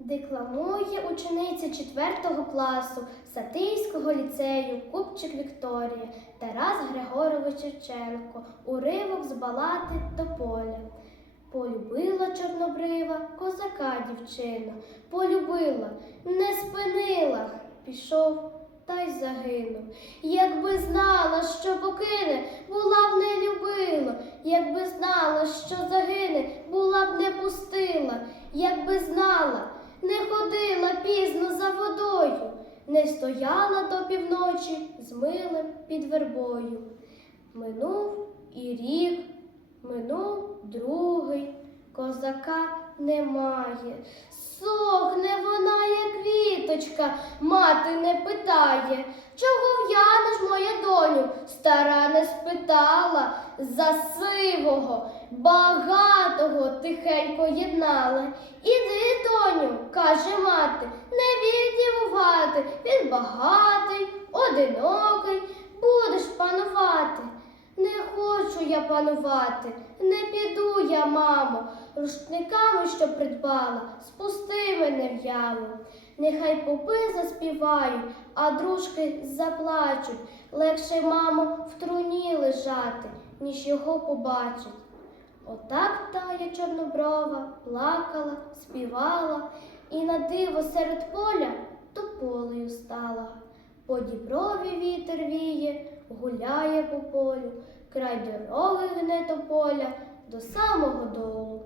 Декламує учениця 4 класу Сатийського ліцею Купчик Вікторія Тарас Григорович Шевченко. Уривок з балати Тополя. Полюбила чорнобрива козака дівчина, полюбила, не спинила, пішов та й загинув. Якби знала, що покине, була б не любила, якби знала, що загине, була б не пустила, якби знала, ходила пізно за водою, не стояла до півночі з милим під вербою. Минув і рік, минув другий, козака немає. Сохне вона, як квіточка, мати не питає, чого в'янеш, моя доню, стара не спитала, за сивого, багатого тихенько єднала. Іди, доню, каже мати, не вік дівувати, він багатий, одинокий, будеш панувати. Не хочу я панувати, не піду я, мамо, рушниками, що придбала, спусти мене в яму. Нехай попи заспівають, а дружки заплачуть. Легше, мамо, в труні лежати, ніж його побачить. Отак тая чорноброва плакала, співала, і на диво серед поля тополею стала. По діброві вітер віє, гуляє по полю, край дороги гне тополя до самого долу.